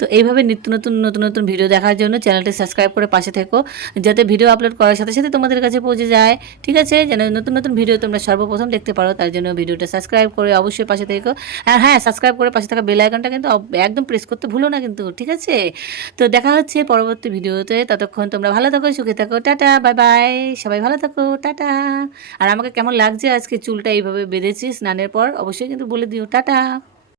তো এইভাবে নিত্য নতুন নতুন নতুন ভিডিও দেখার জন্য চ্যানেলটি সাবস্ক্রাইব করে পাশে থেকো, যাতে ভিডিও আপলোড করার সাথে সাথে তোমাদের কাছে পৌঁছে যায়। ঠিক আছে, যেন নতুন নতুন ভিডিও তোমরা সর্বপ্রথম দেখতে পারো, তার জন্য ভিডিওটা সাবস্ক্রাইব করে অবশ্যই পাশে থেকো। আর হ্যাঁ, সাবস্ক্রাইব করে পাশে থাকা বেল আইকনটা কিন্তু একদম প্রেস করতে ভুলো না কিন্তু, ঠিক আছে? তো দেখা হচ্ছে পরবর্তী ভিডিওতে, ততক্ষণ তোমরা ভালো থাকো, সুখে থাকো, টাটা, বাই বাই। সবাই ভালো থাকো, টাটা। আর আমাকে কেমন লাগছে আজকে চুলটা এইভাবে বেঁধেছি স্নানের পর, অবশ্যই কিন্তু বলে দিও। টাটা।